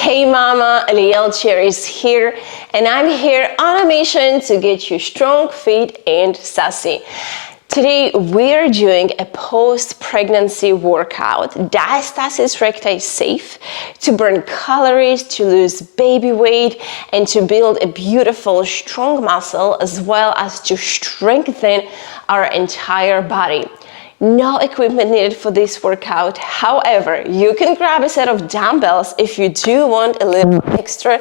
Hey mama, Liel Cherries here, and I'm here on a mission to get you strong, fit, and sassy. Today we are doing a post-pregnancy workout. Diastasis Recti is safe to burn calories, to lose baby weight, and to build a beautiful, strong muscle, as well as to strengthen our entire body. No equipment needed for this workout. However, you can grab a set of dumbbells if you do want a little extra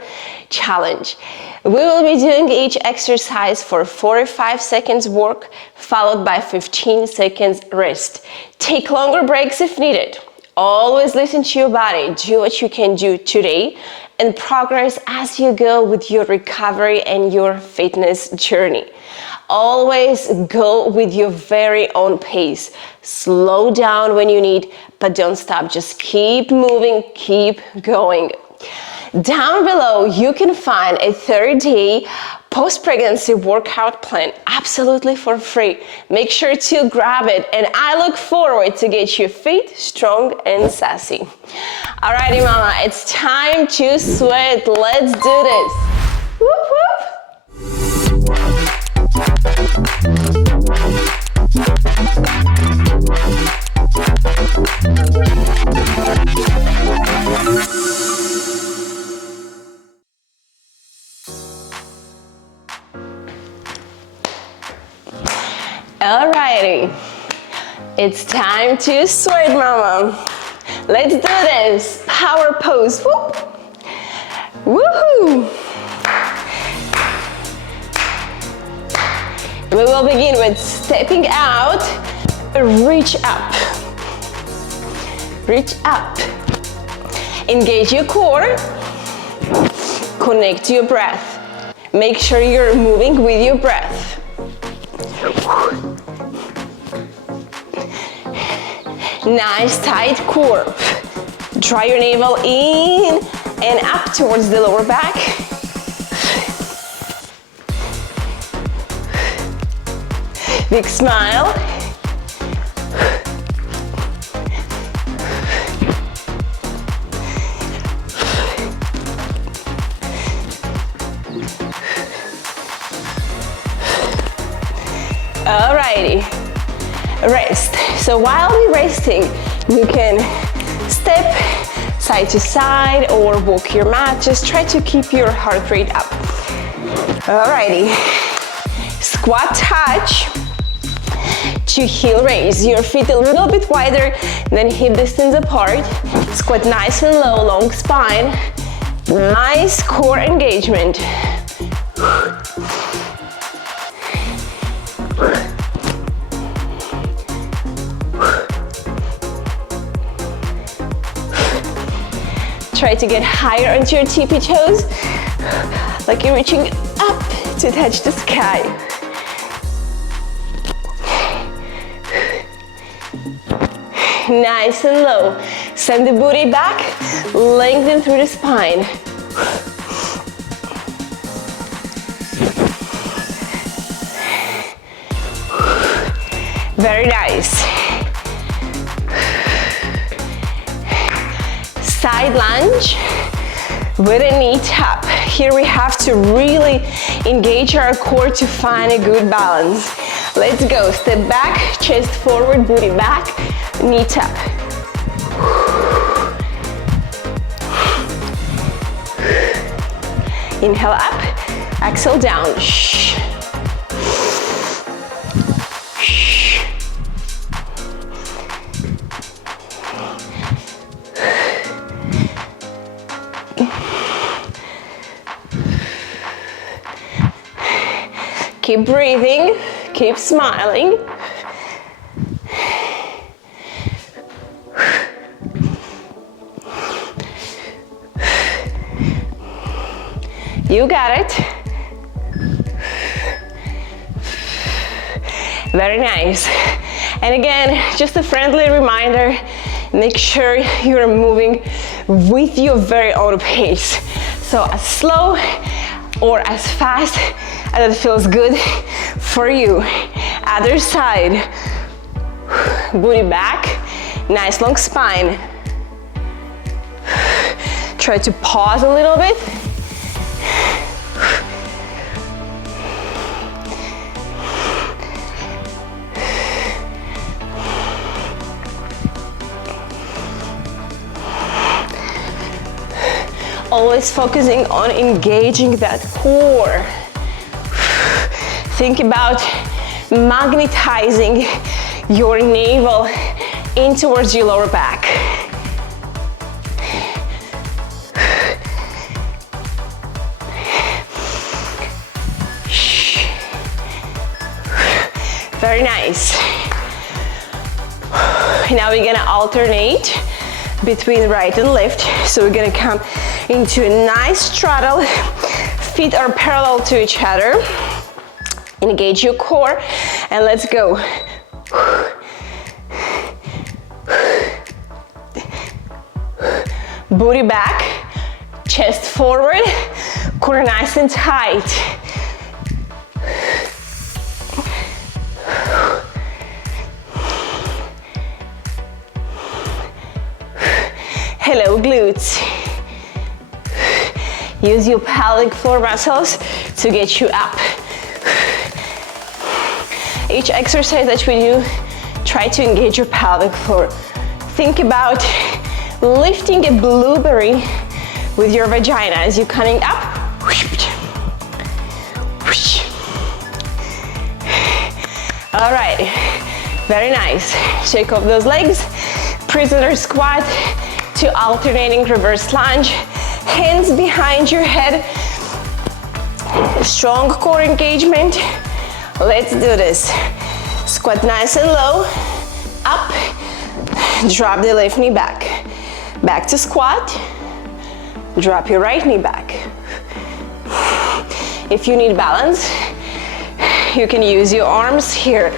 challenge. We will be doing each exercise for 45 seconds work, followed by 15 seconds rest. Take longer breaks if needed. Always listen to your body. Do what you can do today and progress as you go with your recovery and your fitness journey. Always go with your very own pace. Slow down when you need, but don't stop. Just keep moving, keep going. Down below, you can find a 30-day post-pregnancy workout plan absolutely for free. Make sure to grab it, and I look forward to get you fit, strong, and sassy. Alrighty, mama, it's time to sweat. Let's do this. Whoop, whoop. Alrighty, it's time to sweat, mama. Let's do this. Power pose. Whoop. Woohoo! We will begin with stepping out, reach up, reach up. Engage your core, connect to your breath. Make sure you're moving with your breath. Nice tight core. Draw your navel in and up towards the lower back. Big smile. Alrighty, rest. So while we're resting, you can step side to side or walk your mat. Just try to keep your heart rate up. Alrighty, squat touch to heel raise. Your feet a little bit wider than hip distance apart. Squat nice and low, long spine. Nice core engagement. Try to get higher onto your tippy toes, like you're reaching up to touch the sky. Nice and low. Send the booty back, lengthen through the spine. Very nice. Side lunge with a knee tap. Here we have to really engage our core to find a good balance. Let's go. Step back, chest forward, booty back, knee tap. Inhale up, exhale down. Shh. Shh. Keep breathing, keep smiling. You got it. Very nice. And again, just a friendly reminder, make sure you're moving with your very own pace. So as slow or as fast as it feels good for you. Other side. Booty back, nice long spine. Try to pause a little bit. Always focusing on engaging that core. Think about magnetizing your navel in towards your lower back. Very nice. Now we're gonna alternate between right and left. So we're gonna come into a nice straddle. Feet are parallel to each other. Engage your core and let's go. Booty back, chest forward, core nice and tight. Hello, glutes. Use your pelvic floor muscles to get you up. Each exercise that we do, try to engage your pelvic floor. Think about lifting a blueberry with your vagina as you're coming up. All right, very nice. Shake off those legs. Prisoner squat to alternating reverse lunge. Hands behind your head. Strong core engagement. Let's do this. Squat nice and low. Up. Drop the left knee back. Back to squat. Drop your right knee back. If you need balance, you can use your arms here.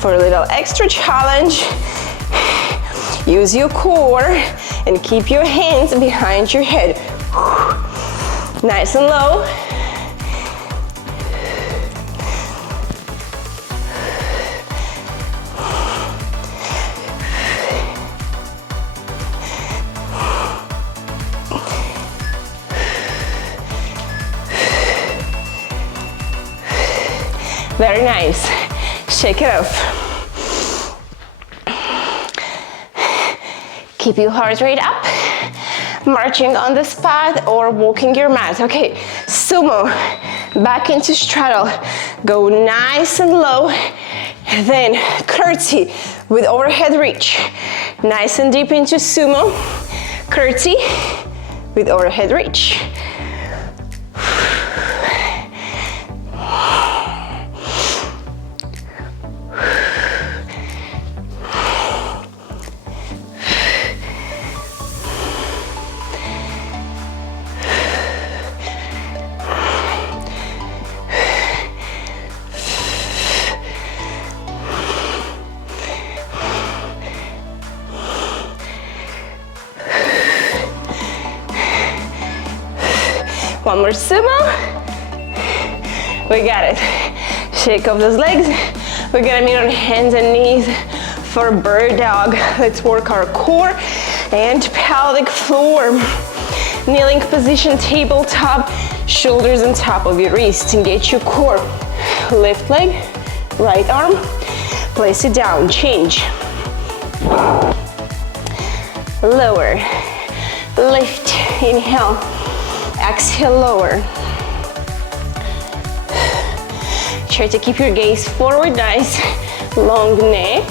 For a little extra challenge, use your core and keep your hands behind your head. Nice and low. Very nice. Shake it off. Keep your heart rate up. Marching on the spot or walking your mat. Okay, sumo. Back into straddle. Go nice and low. Then curtsy with overhead reach. Nice and deep into sumo. Curtsy with overhead reach. One more sumo. We got it. Shake off those legs. We're gonna meet on hands and knees for bird dog. Let's work our core and pelvic floor. Kneeling position, tabletop, shoulders on top of your wrists. Engage your core. Left leg, right arm. Place it down, change. Lower, lift, inhale. Exhale, lower. Try to keep your gaze forward, nice, long neck.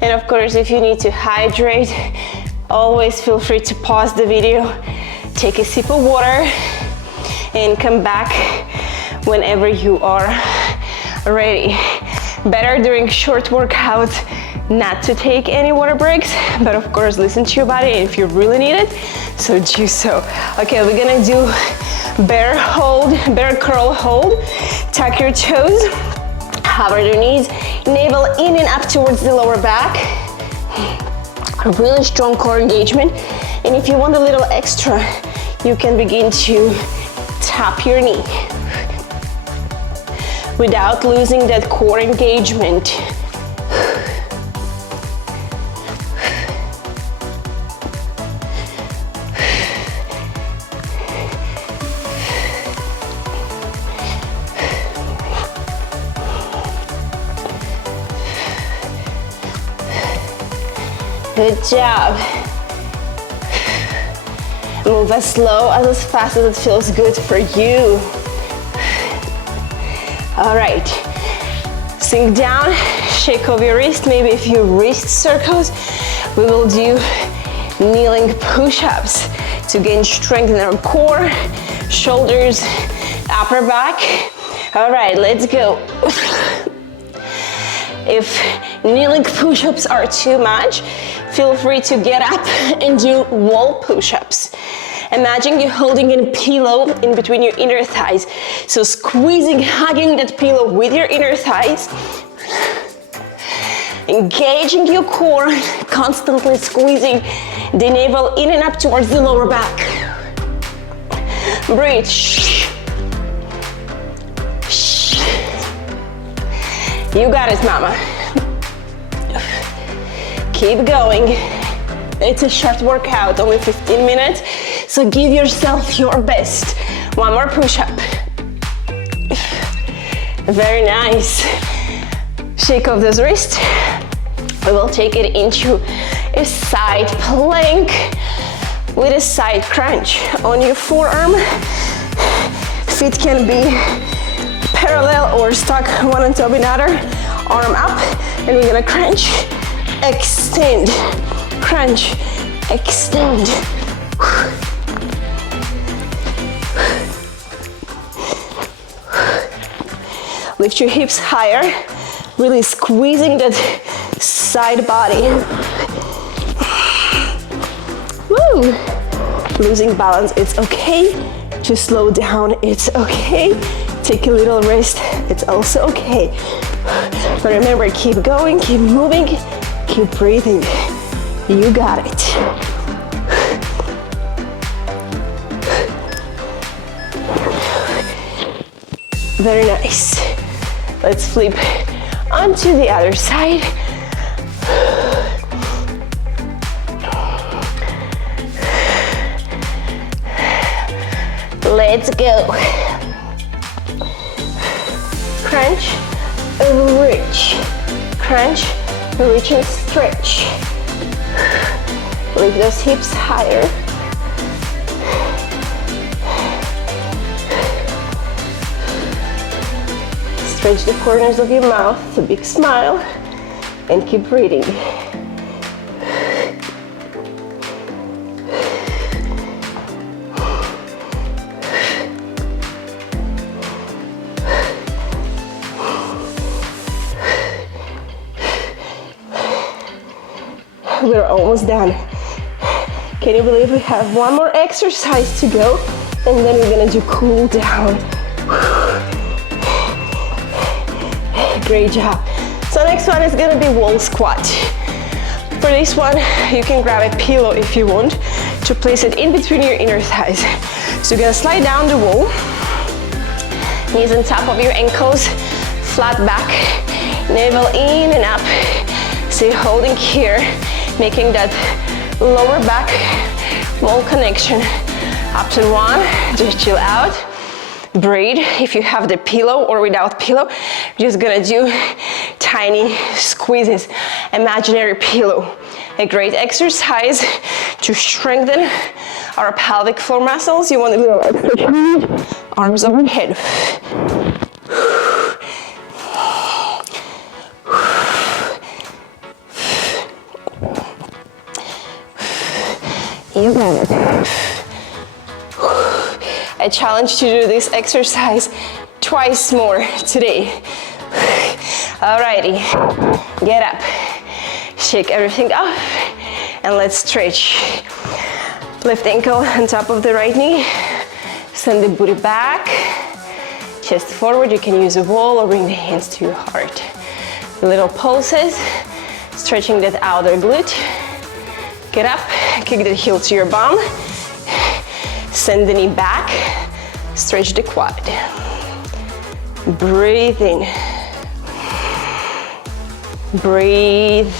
And of course, if you need to hydrate, always feel free to pause the video. Take a sip of water and come back whenever you are ready. Better during short workouts not to take any water breaks, but of course listen to your body if you really need it, so do so. Okay, we're gonna do bear hold, bear curl hold. Tuck your toes, hover your knees, navel in and up towards the lower back. A really strong core engagement. And if you want a little extra, you can begin to tap your knee without losing that core engagement. Good job. Move as slow as fast as it feels good for you. All right, sink down, shake off your wrist, maybe a few wrist circles. We will do kneeling push-ups to gain strength in our core, shoulders, upper back. All right, let's go. If kneeling push-ups are too much, feel free to get up and do wall push-ups. Imagine you holding a pillow in between your inner thighs. So squeezing, hugging that pillow with your inner thighs. Engaging your core, constantly squeezing the navel in and up towards the lower back. Breathe. You got it, mama. Keep going. It's a short workout, only 15 minutes, so give yourself your best. One more push-up. Very nice. Shake off those wrists. We will take it into a side plank with a side crunch. On your forearm, feet can be parallel or stuck one on top of another. Arm up, and we're gonna crunch, extend, crunch, extend. Lift your hips higher, really squeezing that side body. Woo! Losing balance, it's okay. To slow down, it's okay. Take a little rest, it's also okay. But remember, keep going, keep moving, keep breathing. You got it. Very nice. Let's flip onto the other side. Let's go. Crunch, reach. Crunch, reach and stretch. Lift those hips higher. Stretch the corners of your mouth, a big smile, and keep breathing. We're almost done. Can you believe we have one more exercise to go? And then we're gonna do cool down. Great job. So next one is gonna be wall squat. For this one, you can grab a pillow if you want to place it in between your inner thighs. So you're gonna slide down the wall, knees on top of your ankles, flat back, navel in and up. So you're holding here, making that lower back wall connection. Up to one, just chill out. Breathe. If you have the pillow or without pillow, you're just gonna do tiny squeezes, imaginary pillow. A great exercise to strengthen our pelvic floor muscles. You want a little extra, arms overhead. You got it. I challenge you to do this exercise twice more today. Alrighty, get up, shake everything off, and let's stretch. Left ankle on top of the right knee, send the booty back, chest forward. You can use a wall or bring the hands to your heart. Little pulses, stretching that outer glute. Get up, kick the heel to your bum, send the knee back, stretch the quad. Breathe in, breathe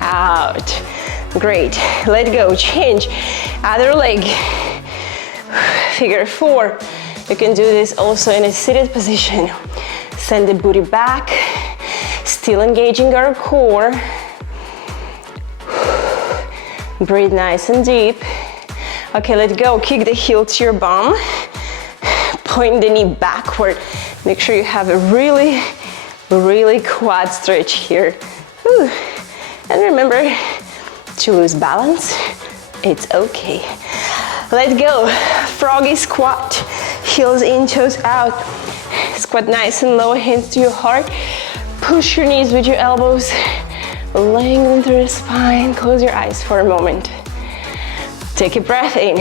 out. Great, let go, change, other leg. Figure 4. You can do this also in a seated position. Send the booty back, still engaging our core. Breathe nice and deep. Okay, let go, kick the heel to your bum. Point the knee backward. Make sure you have a really quad stretch here. Whew. And remember to lose balance, it's okay. Let go, froggy squat, heels in, toes out. Squat nice and low, hands to your heart. Push your knees with your elbows, lengthen through the spine. Close your eyes for a moment. Take a breath in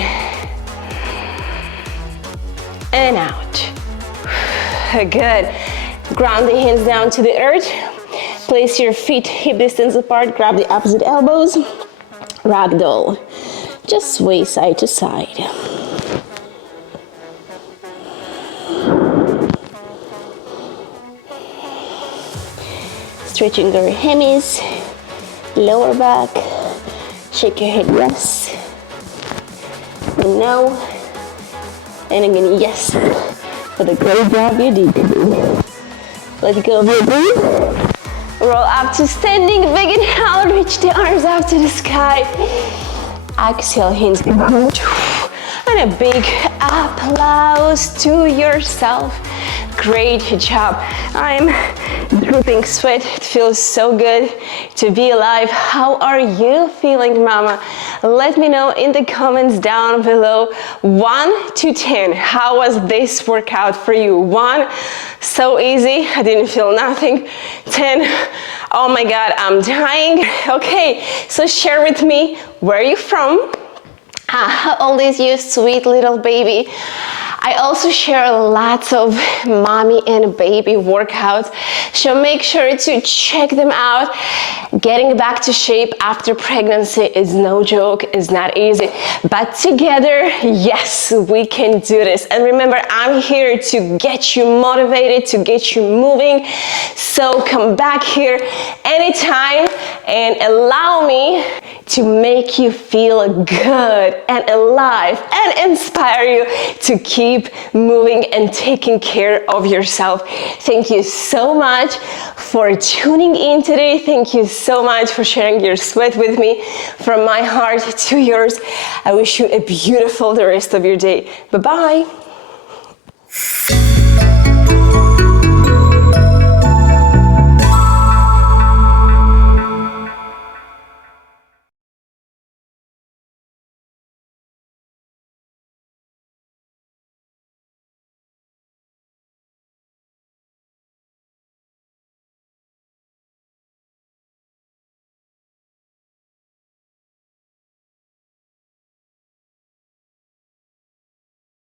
and out. Good. Ground the hands down to the earth. Place your feet hip distance apart. Grab the opposite elbows. Ragdoll. Just sway side to side. Stretching your hammies, lower back. Shake your head yes. And no. And again yes. For the great job you did today. Let go of your breath. Roll up to standing, big inhale, reach the arms up to the sky. Exhale, hands behind. And a big applause to yourself. Great job. I'm dripping sweat. It feels so good to be alive. How are you feeling, mama? Let me know in the comments down below. 1 to 10. How was this workout for you? 1, so easy. I didn't feel nothing. 10, oh my God, I'm dying. Okay, so share with me, where are you from? How old is your sweet little baby? I also share lots of mommy and baby workouts, so make sure to check them out. Getting back to shape after pregnancy is no joke, it's not easy, but together, yes, we can do this. And remember, I'm here to get you motivated, to get you moving, so come back here anytime and allow me to make you feel good and alive and inspire you to keep moving and taking care of yourself. Thank you so much for tuning in today. Thank you so much for sharing your sweat with me. From my heart to yours, I wish you a beautiful the rest of your day. Bye-bye.